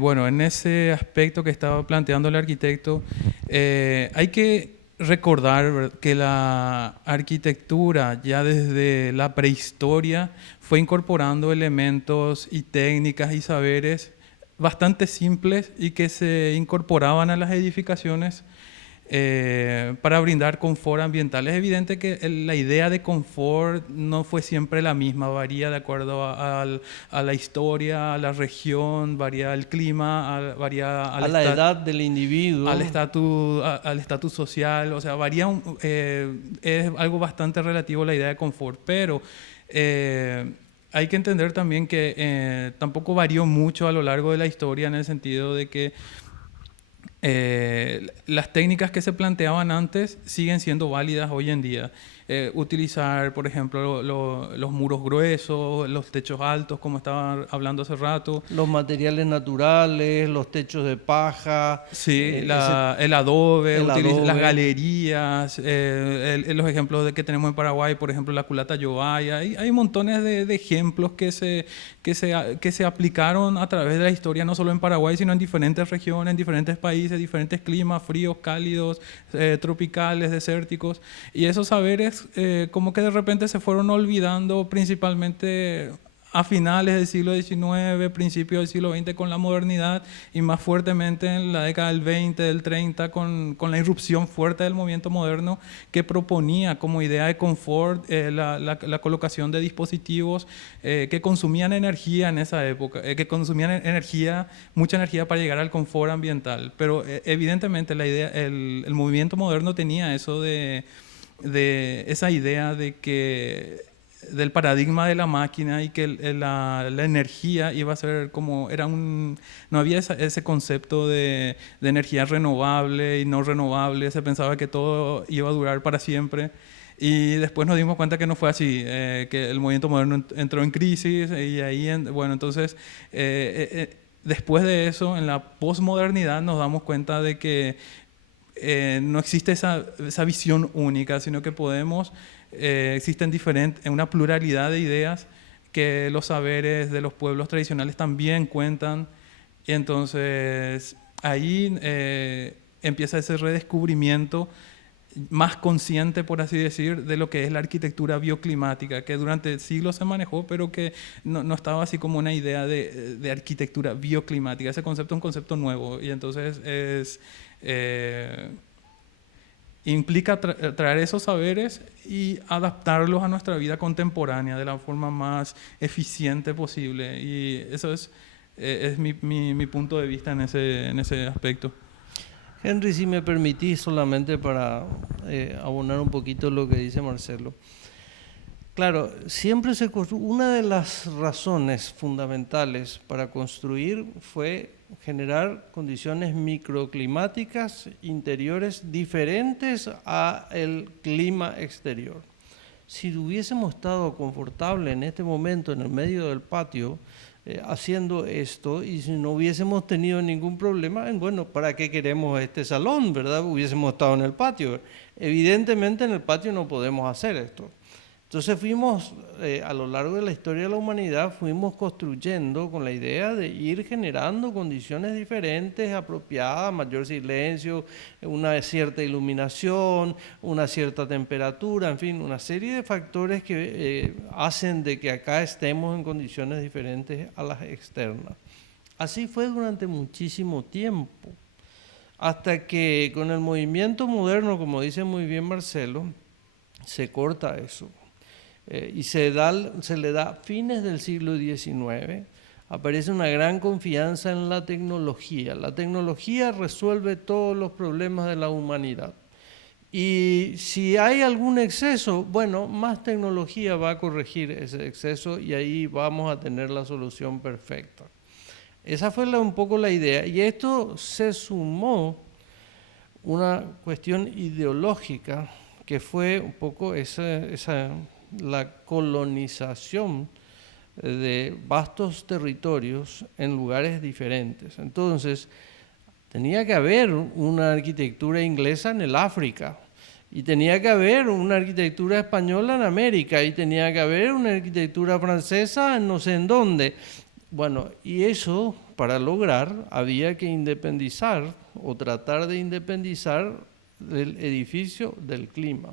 Bueno, en ese aspecto que estaba planteando el arquitecto, hay que recordar, ¿verdad?, que la arquitectura ya desde la prehistoria fue incorporando elementos y técnicas y saberes bastante simples y que se incorporaban a las edificaciones para brindar confort ambiental. Es evidente que la idea de confort no fue siempre la misma, varía de acuerdo a la historia, a la región, varía el clima, varía A la edad del individuo. al estatus social, o sea, varía, es algo bastante relativo a la idea de confort, pero hay que entender también que tampoco varió mucho a lo largo de la historia en el sentido de que las técnicas que se planteaban antes siguen siendo válidas hoy en día. Utilizar, por ejemplo, los muros gruesos, los techos altos, como estaba hablando hace rato. Los materiales naturales, los techos de paja. Sí, el adobe, las adobe. galerías, los ejemplos que tenemos en Paraguay, por ejemplo, la culata Yobaya. Hay montones de ejemplos que se aplicaron a través de la historia, no solo en Paraguay, sino en diferentes regiones, en diferentes países, diferentes climas, fríos, cálidos, tropicales, desérticos. Y esos saberes como que de repente se fueron olvidando, principalmente a finales del siglo XIX, principios del siglo XX con la modernidad, y más fuertemente en la década del 20, del 30 con la irrupción fuerte del movimiento moderno, que proponía como idea de confort la colocación de dispositivos que consumían energía en esa época, que consumían mucha energía para llegar al confort ambiental. Pero evidentemente el movimiento moderno tenía eso de esa idea de que del paradigma de la máquina, y que la energía iba a ser como, no había ese concepto de energía renovable y no renovable. Se pensaba que todo iba a durar para siempre, y después nos dimos cuenta que no fue así, que el movimiento moderno entró en crisis, y ahí, bueno, entonces después de eso, en la posmodernidad, nos damos cuenta de que no existe esa visión única, sino que existen una pluralidad de ideas, que los saberes de los pueblos tradicionales también cuentan, y entonces ahí empieza ese redescubrimiento más consciente, por así decir, de lo que es la arquitectura bioclimática, que durante siglos se manejó, pero que no estaba así como una idea de arquitectura bioclimática. Ese concepto es un concepto nuevo, y entonces implica traer esos saberes y adaptarlos a nuestra vida contemporánea de la forma más eficiente posible. Y eso es mi punto de vista en ese aspecto. Henry, si me permitís, solamente para abonar un poquito lo que dice Marcelo. Claro, siempre una de las razones fundamentales para construir fue generar condiciones microclimáticas interiores diferentes al clima exterior. Si hubiésemos estado confortables en este momento en el medio del patio haciendo esto, y si no hubiésemos tenido ningún problema, bueno, ¿para qué queremos este salón, verdad? Hubiésemos estado en el patio. Evidentemente en el patio no podemos hacer esto. Entonces fuimos, a lo largo de la historia de la humanidad, fuimos construyendo con la idea de ir generando condiciones diferentes, apropiadas, mayor silencio, una cierta iluminación, una cierta temperatura, en fin, una serie de factores que hacen de que acá estemos en condiciones diferentes a las externas. Así fue durante muchísimo tiempo, hasta que con el movimiento moderno, como dice muy bien Marcelo, se corta eso. Y se le da fines del siglo XIX, aparece una gran confianza en la tecnología. La tecnología resuelve todos los problemas de la humanidad. Y si hay algún exceso, bueno, más tecnología va a corregir ese exceso, y ahí vamos a tener la solución perfecta. Esa fue un poco la idea. Y esto se sumó una cuestión ideológica que fue un poco la colonización de vastos territorios en lugares diferentes. Entonces, tenía que haber una arquitectura inglesa en el África, y tenía que haber una arquitectura española en América, y tenía que haber una arquitectura francesa en no sé en dónde. Bueno, y eso, para lograr, había que independizar o tratar de independizar el edificio del clima.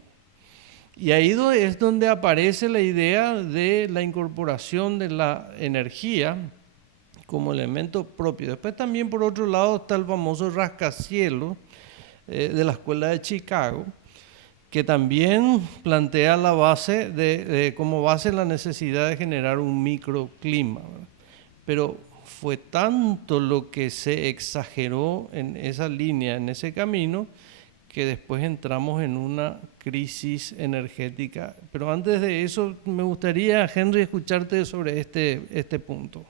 Y ahí es donde aparece la idea de la incorporación de la energía como elemento propio. Después también, por otro lado, está el famoso rascacielos de la Escuela de Chicago, que también plantea la base como base la necesidad de generar un microclima. Pero fue tanto lo que se exageró en esa línea, en ese camino, que después entramos en una crisis energética. Pero antes de eso, me gustaría, Henry, escucharte sobre este punto.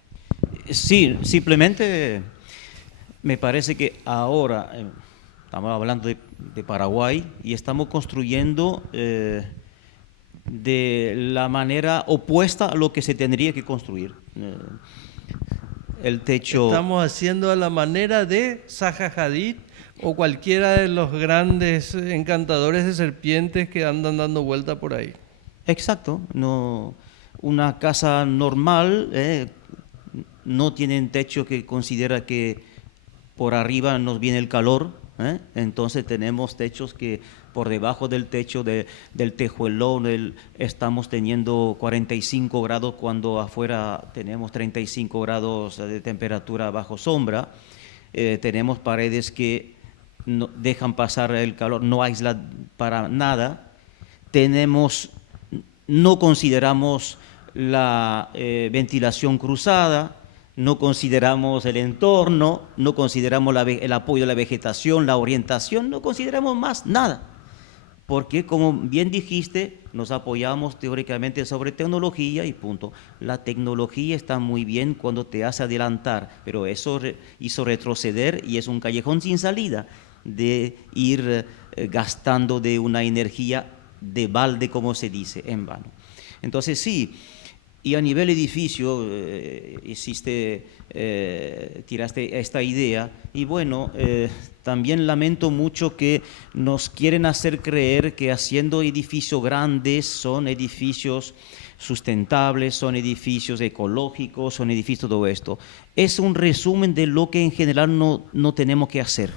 Sí, simplemente me parece que ahora estamos hablando de Paraguay y estamos construyendo de la manera opuesta a lo que se tendría que construir. El techo... Estamos haciendo a la manera de Zaha Hadid o cualquiera de los grandes encantadores de serpientes que andan dando vuelta por ahí. Exacto, no, una casa normal no tiene un techo que considera que por arriba nos viene el calor, entonces tenemos techos que por debajo del techo del tejuelón estamos teniendo 45 grados cuando afuera tenemos 35 grados de temperatura bajo sombra. Tenemos paredes que no dejan pasar el calor, no aíslan para nada. No consideramos la ventilación cruzada, no consideramos el entorno, no consideramos el apoyo de la vegetación, la orientación, no consideramos más nada. Porque, como bien dijiste, nos apoyamos teóricamente sobre tecnología y punto. La tecnología está muy bien cuando te hace adelantar, pero eso hizo retroceder y es un callejón sin salida de ir gastando de una energía de balde, como se dice, en vano. Entonces, sí. Y a nivel edificio, tiraste esta idea, y bueno, también lamento mucho que nos quieren hacer creer que haciendo edificios grandes son edificios sustentables, son edificios ecológicos, son edificios todo esto. Es un resumen de lo que en general no tenemos que hacer.